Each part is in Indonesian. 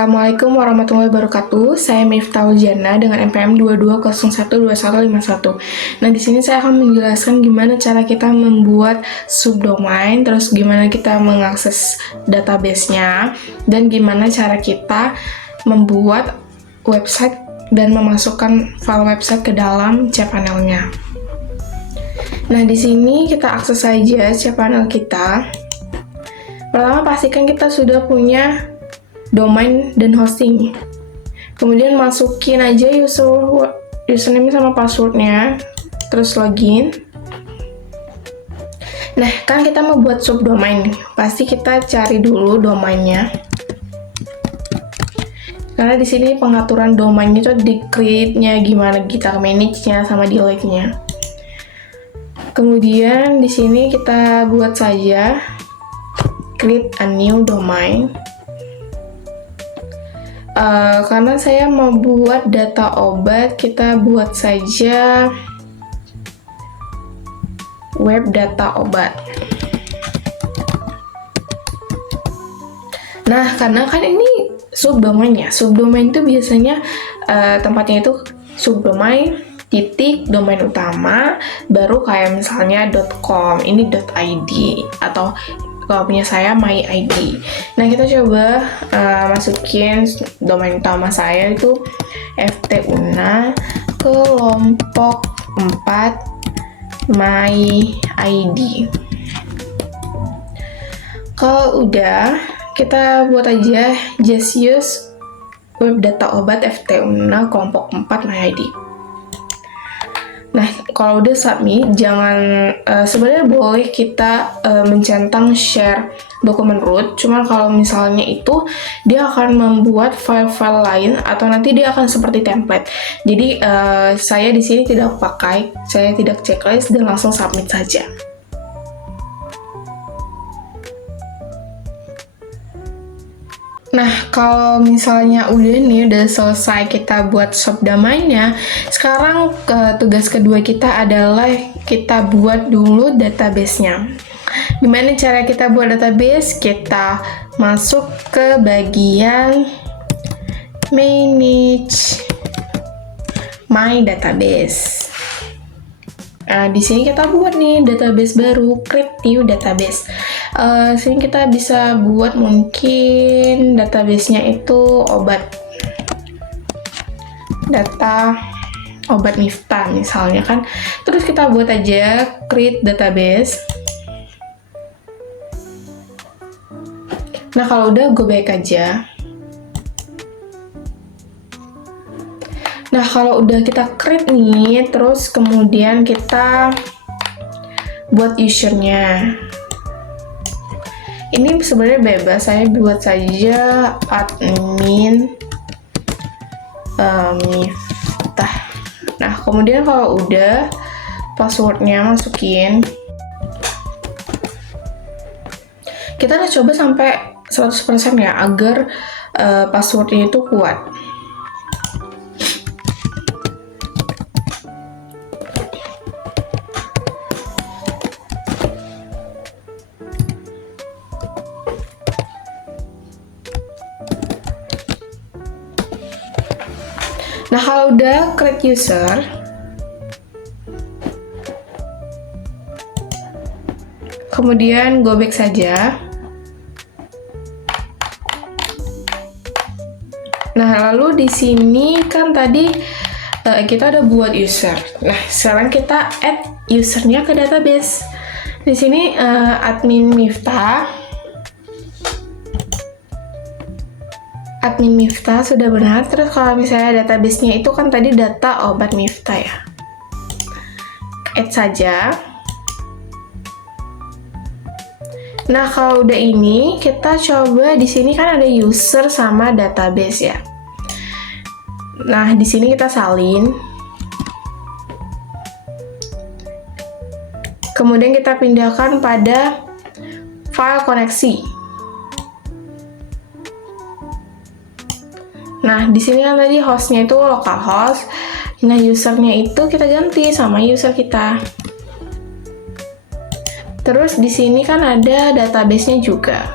Assalamualaikum warahmatullahi wabarakatuh. Saya Miftahul Jannah dengan NPM 22012151. Nah, di sini saya akan menjelaskan gimana cara kita membuat subdomain, terus gimana kita mengakses database-nya, dan gimana cara kita membuat website dan memasukkan file website ke dalam cPanel-nya. Nah, di sini kita akses saja cPanel kita. Pertama, pastikan kita sudah punya domain dan hosting. Kemudian masukin aja username sama passwordnya, terus login. Nah, kan kita mau buat subdomain, pasti kita cari dulu domainnya. Karena di sini pengaturan domain itu di create-nya gimana, kita manage-nya sama delete-nya. Kemudian di sini kita buat saja create a new domain. Karena saya mau buat data obat, kita buat saja web data obat. Nah, karena kan ini subdomain ya, subdomain itu biasanya tempatnya itu subdomain titik domain utama, baru kayak misalnya .com, ini .id, atau kalau punya saya my ID. Nah, kita coba masukin domain utama saya itu ftuna kelompok 4 my ID. Kalau udah, kita buat aja just use web data obat ftuna kelompok 4 my ID. Nah, kalau udah submit, jangan sebenarnya boleh kita mencentang share dokumen root. Cuman kalau misalnya itu dia akan membuat file-file lain atau nanti dia akan seperti template. Jadi saya di sini tidak pakai, saya tidak checklist dan langsung submit saja. Nah, kalau misalnya udah selesai kita buat subdomainnya, sekarang tugas kedua kita adalah kita buat dulu database-nya. Gimana cara kita buat database? Kita masuk ke bagian manage my database. Nah, di sini kita buat nih database baru, create new database. Sini kita bisa buat mungkin database-nya itu obat, data obat Miftah misalnya kan. Terus kita buat aja create database. Nah, kalau udah go back aja. Nah, kalau udah kita create nih, terus kemudian kita buat usernya. Ini sebenarnya bebas, saya buat saja admin Miftah. Nah, kemudian kalau udah, passwordnya masukin. Kita udah coba sampai 100% ya, agar passwordnya itu kuat. Nah, kalau udah create user, kemudian go back saja. Nah, lalu di sini kan tadi kita udah buat user. Nah, sekarang kita add usernya ke database. Di sini admin Miftah sudah benar. Terus kalau misalnya database-nya itu kan tadi data obat Miftah ya. Add saja. Nah, kalau udah ini, kita coba di sini kan ada user sama database ya. Nah, di sini kita salin. Kemudian kita pindahkan pada file koneksi. Nah, di sini kan tadi hostnya itu localhost. Nah, usernya itu kita ganti sama user kita. Terus di sini kan ada database-nya juga.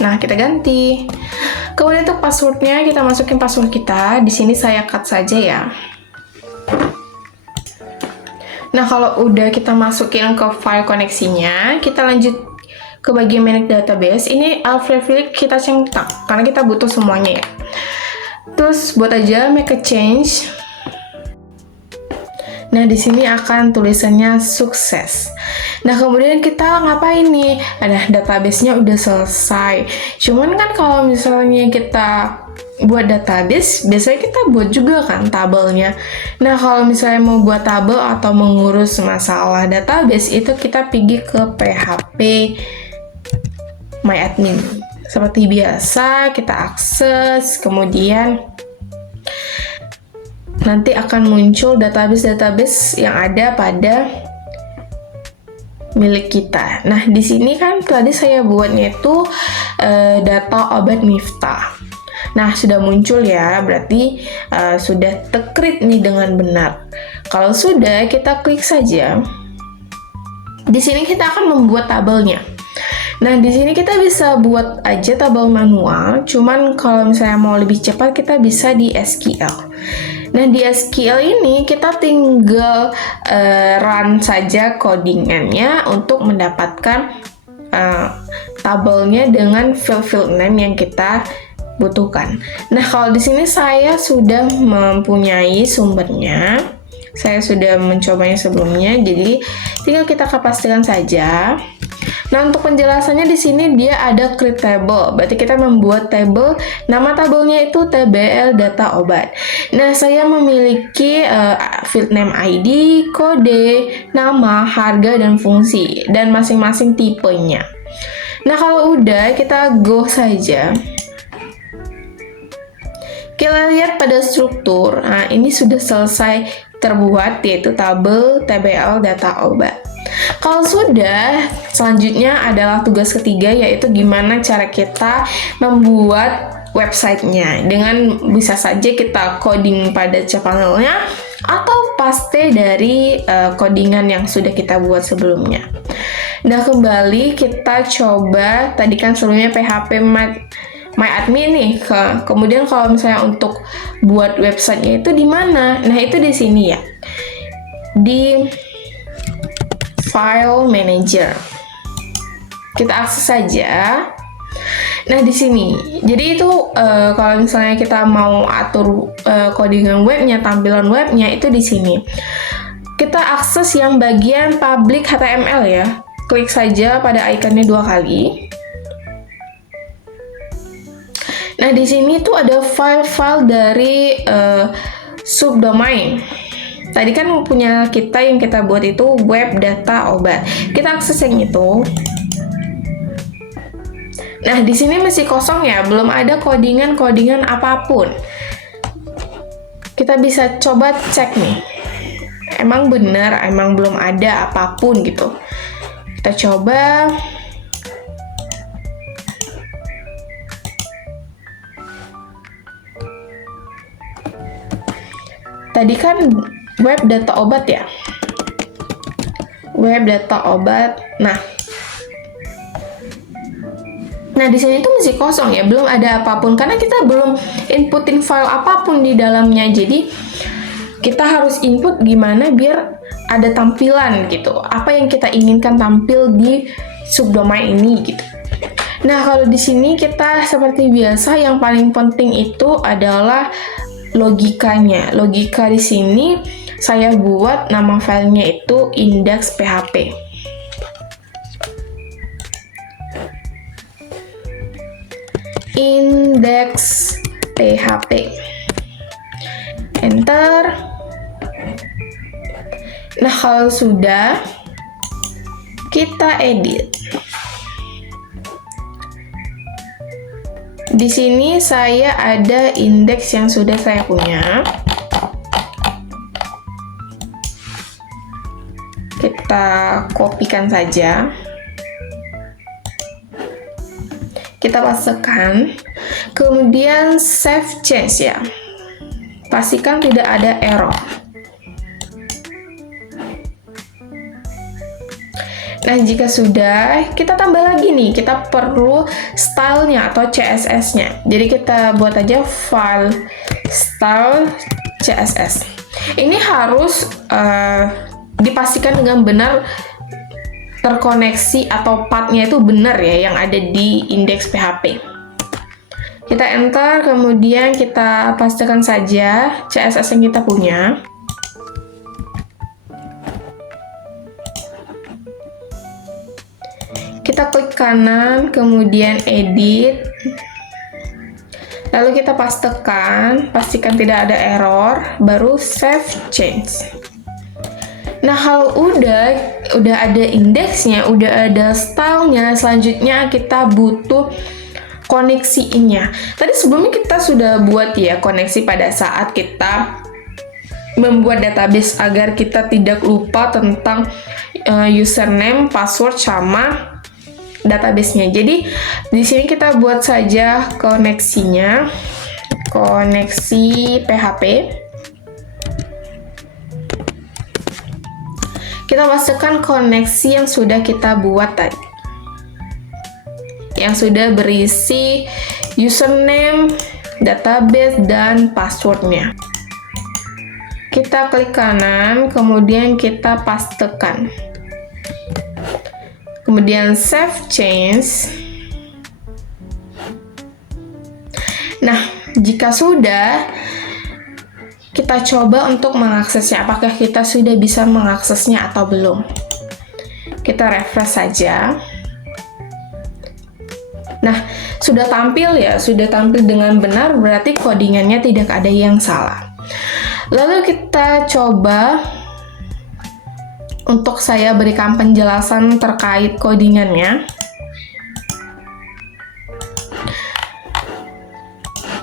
Nah, kita ganti. Kemudian untuk passwordnya, kita masukin password kita. Di sini saya cut saja ya. Nah, kalau udah kita masukin ke file koneksinya, kita lanjut ke bagian manage database. Ini alphabet kita centang, karena kita butuh semuanya ya. Terus buat aja make a change. Nah, di sini akan tulisannya sukses. Nah, kemudian kita ngapain nih? Ada database-nya udah selesai. Cuman kan kalau misalnya kita buat database, biasanya kita buat juga kan tabelnya. Nah, kalau misalnya mau buat tabel atau mengurus masalah database, itu kita pergi ke PHP MyAdmin. Seperti biasa, kita akses, kemudian nanti akan muncul database-database yang ada pada milik kita. Nah, di sini kan tadi saya buatnya itu data obat Miftah. Nah, sudah muncul ya, berarti sudah tercreate nih dengan benar. Kalau sudah, kita klik saja. Di sini kita akan membuat tabelnya. Nah, di sini kita bisa buat aja tabel manual, cuman kalau misalnya mau lebih cepat, kita bisa di SQL. Nah, di SQL ini kita tinggal run saja codingannya untuk mendapatkan tabelnya dengan field name yang kita butuhkan. Nah, kalau di sini saya sudah mempunyai sumbernya. Saya sudah mencobanya sebelumnya, jadi tinggal kita pastikan saja. Nah, untuk penjelasannya di sini dia ada create table. Berarti kita membuat table, nama tabelnya itu TBL data obat. Nah, saya memiliki field name ID, kode, nama, harga, dan fungsi, dan masing-masing tipenya. Nah, kalau udah, kita go saja. Kita lihat pada struktur. Nah, ini sudah selesai terbuat, yaitu tabel TBL data obat. Kalau sudah, selanjutnya adalah tugas ketiga, yaitu gimana cara kita membuat websitenya. Dengan bisa saja kita coding pada cpanelnya atau paste dari codingan yang sudah kita buat sebelumnya. Nah, kembali kita coba, tadi kan sebelumnya PHP MyAdmin nih. Kemudian kalau misalnya untuk buat websitenya itu di mana? Nah, itu di sini ya. Di File Manager. Kita akses saja. Nah, di sini. Jadi itu kalau misalnya kita mau atur codingan webnya, tampilan webnya itu di sini. Kita akses yang bagian public HTML ya. Klik saja pada ikonnya 2 kali. Nah, di sini tuh ada file-file dari subdomain. Tadi kan punya kita yang kita buat itu web data obat. Kita akses yang itu. Nah, di sini masih kosong ya, belum ada codingan apapun. Kita bisa coba cek nih. Emang benar, emang belum ada apapun gitu. Kita coba. Tadi kan web data obat ya. Web data obat. Nah, di sini tuh masih kosong ya, belum ada apapun karena kita belum inputin file apapun di dalamnya. Jadi kita harus input gimana biar ada tampilan gitu. Apa yang kita inginkan tampil di subdomain ini gitu. Nah, kalau di sini kita seperti biasa yang paling penting itu adalah logikanya. Logika di sini saya buat nama filenya itu index.php. Index.php. Enter. Nah, kalau sudah, kita edit. Di sini saya ada indeks yang sudah saya punya. Kita kopikan saja. Kita pastekan. Kemudian save change ya. Pastikan tidak ada error. Nah, jika sudah, kita tambah lagi nih, kita perlu stylenya atau CSS-nya. Jadi kita buat aja file style CSS. Ini harus dipastikan dengan benar terkoneksi atau path-nya itu benar ya, yang ada di indeks PHP. Kita enter, kemudian kita pastikan saja CSS yang kita punya. Kita klik kanan, kemudian edit. Lalu kita pastekan, pastikan tidak ada error, baru save change. Nah, kalau udah ada indeksnya, udah ada stylenya, selanjutnya kita butuh koneksinya. Tadi sebelumnya kita sudah buat ya koneksi pada saat kita membuat database agar kita tidak lupa tentang username, password, sama database-nya. Jadi di sini kita buat saja koneksinya, koneksi PHP. Kita pastikan koneksi yang sudah kita buat tadi, yang sudah berisi username, database, dan passwordnya. Kita klik kanan, kemudian kita pastekan. Kemudian save change. Nah, jika sudah, kita coba untuk mengaksesnya. Apakah kita sudah bisa mengaksesnya atau belum? Kita refresh saja. Nah, sudah tampil ya, sudah tampil dengan benar, berarti codingannya tidak ada yang salah. Lalu kita coba untuk saya berikan penjelasan terkait codingannya.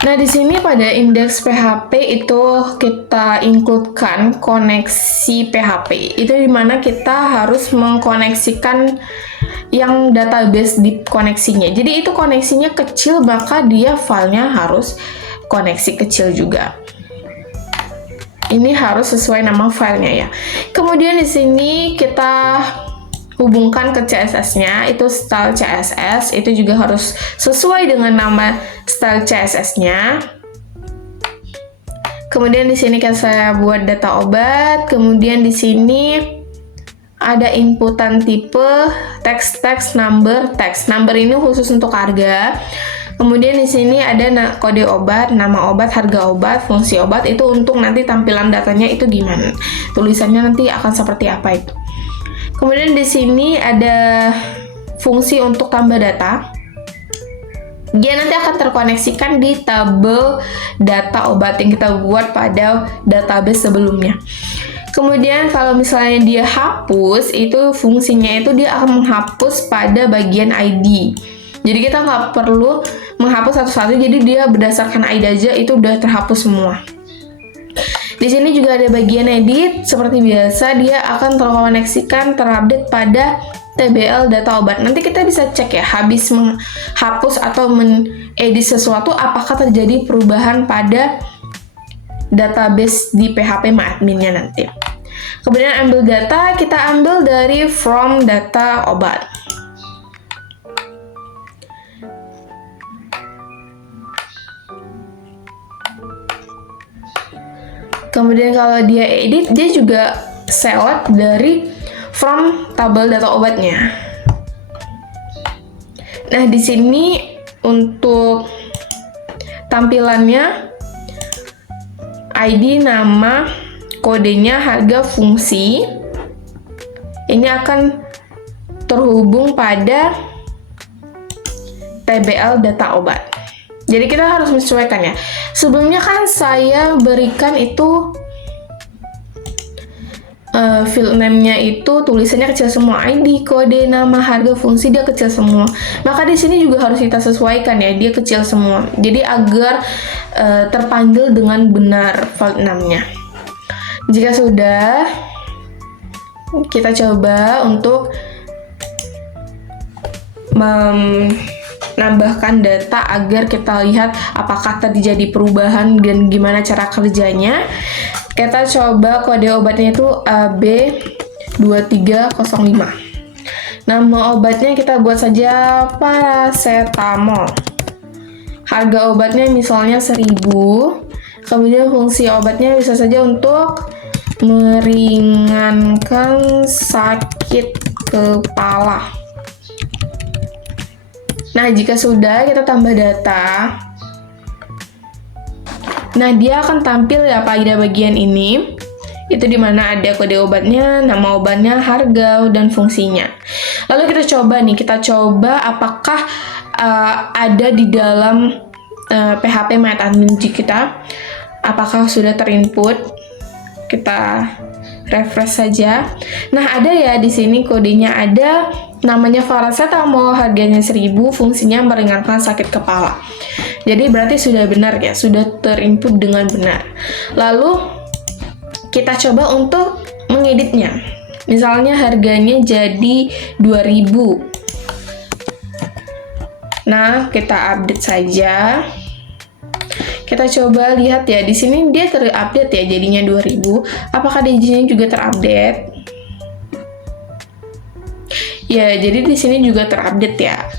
Nah, di sini pada indeks PHP itu kita include-kan koneksi PHP. Itu dimana kita harus mengkoneksikan yang database di koneksinya. Jadi itu koneksinya kecil, maka dia filenya harus koneksi kecil juga. Ini harus sesuai nama filenya ya. Kemudian di sini kita hubungkan ke CSS-nya, itu style CSS, itu juga harus sesuai dengan nama style CSS-nya. Kemudian di sini saya buat data obat, kemudian di sini ada inputan tipe, text, number, text. Number ini khusus untuk harga. Kemudian di sini ada kode obat, nama obat, harga obat, fungsi obat, itu untuk nanti tampilan datanya itu gimana. Tulisannya nanti akan seperti apa itu. Kemudian di sini ada fungsi untuk tambah data. Dia nanti akan terkoneksikan di tabel data obat yang kita buat pada database sebelumnya. Kemudian kalau misalnya dia hapus, itu fungsinya itu dia akan menghapus pada bagian ID. Jadi kita nggak perlu menghapus satu-satu, jadi dia berdasarkan ID aja itu udah terhapus semua. Di sini juga ada bagian edit, seperti biasa dia akan terkoneksikan, terupdate pada TBL data obat. Nanti kita bisa cek ya, habis menghapus atau mengedit sesuatu, apakah terjadi perubahan pada database di PHP MyAdmin-nya nanti. Kemudian ambil data, kita ambil dari from data obat. Kemudian kalau dia edit, dia juga select dari from tabel data obatnya. Nah, di sini untuk tampilannya ID, nama, kodenya, harga, fungsi. Ini akan terhubung pada TBL data obat. Jadi kita harus menyesuaikan ya. Sebelumnya kan saya berikan itu field name-nya itu tulisannya kecil semua, ID, kode, nama, harga, fungsi dia kecil semua. Maka di sini juga harus kita sesuaikan ya, dia kecil semua. Jadi agar terpanggil dengan benar field name-nya. Jika sudah, kita coba untuk menambahkan data agar kita lihat apakah terjadi perubahan dan gimana cara kerjanya. Kita coba kode obatnya itu AB2305. Nama obatnya kita buat saja paracetamol. Harga obatnya misalnya 1.000. Kemudian fungsi obatnya bisa saja untuk meringankan sakit kepala. Nah, jika sudah kita tambah data. Nah, dia akan tampil ya pada bagian ini. Itu dimana ada kode obatnya, nama obatnya, harga, dan fungsinya. Lalu kita coba apakah ada di dalam PHP MyAdmin kita, apakah sudah terinput. Kita refresh saja. Nah, ada ya di sini kodenya, ada namanya paracetamol, harganya 1.000, fungsinya meringankan sakit kepala. Jadi berarti sudah benar ya, sudah terinput dengan benar. Lalu kita coba untuk mengeditnya. Misalnya harganya jadi 2.000. Nah, kita update saja. Kita coba lihat ya, di sini dia terupdate ya, jadinya 2.000. Apakah di sini juga terupdate? Ya, jadi di sini juga terupdate ya.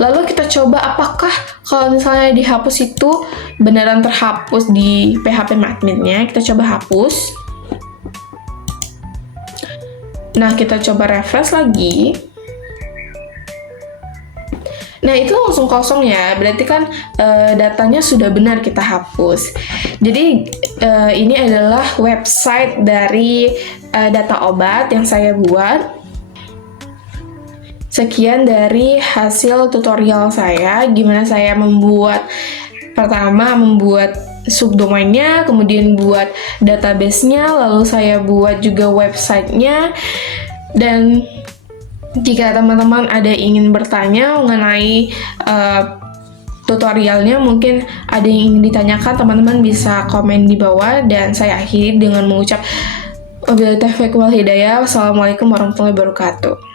Lalu kita coba apakah kalau misalnya dihapus itu beneran terhapus di PHP MyAdmin-nya. Kita coba hapus. Nah, kita coba refresh lagi. Nah, itu langsung kosong ya. Berarti kan datanya sudah benar kita hapus. Jadi, ini adalah website dari data obat yang saya buat. Sekian dari hasil tutorial saya, gimana saya membuat, pertama membuat subdomainnya, kemudian buat database-nya, lalu saya buat juga website-nya. Dan jika teman-teman ada ingin bertanya mengenai tutorialnya, mungkin ada yang ingin ditanyakan, teman-teman bisa komen di bawah. Dan saya akhiri dengan mengucap wabillahi taufiq wal hidayah. Wassalamualaikum warahmatullahi wabarakatuh.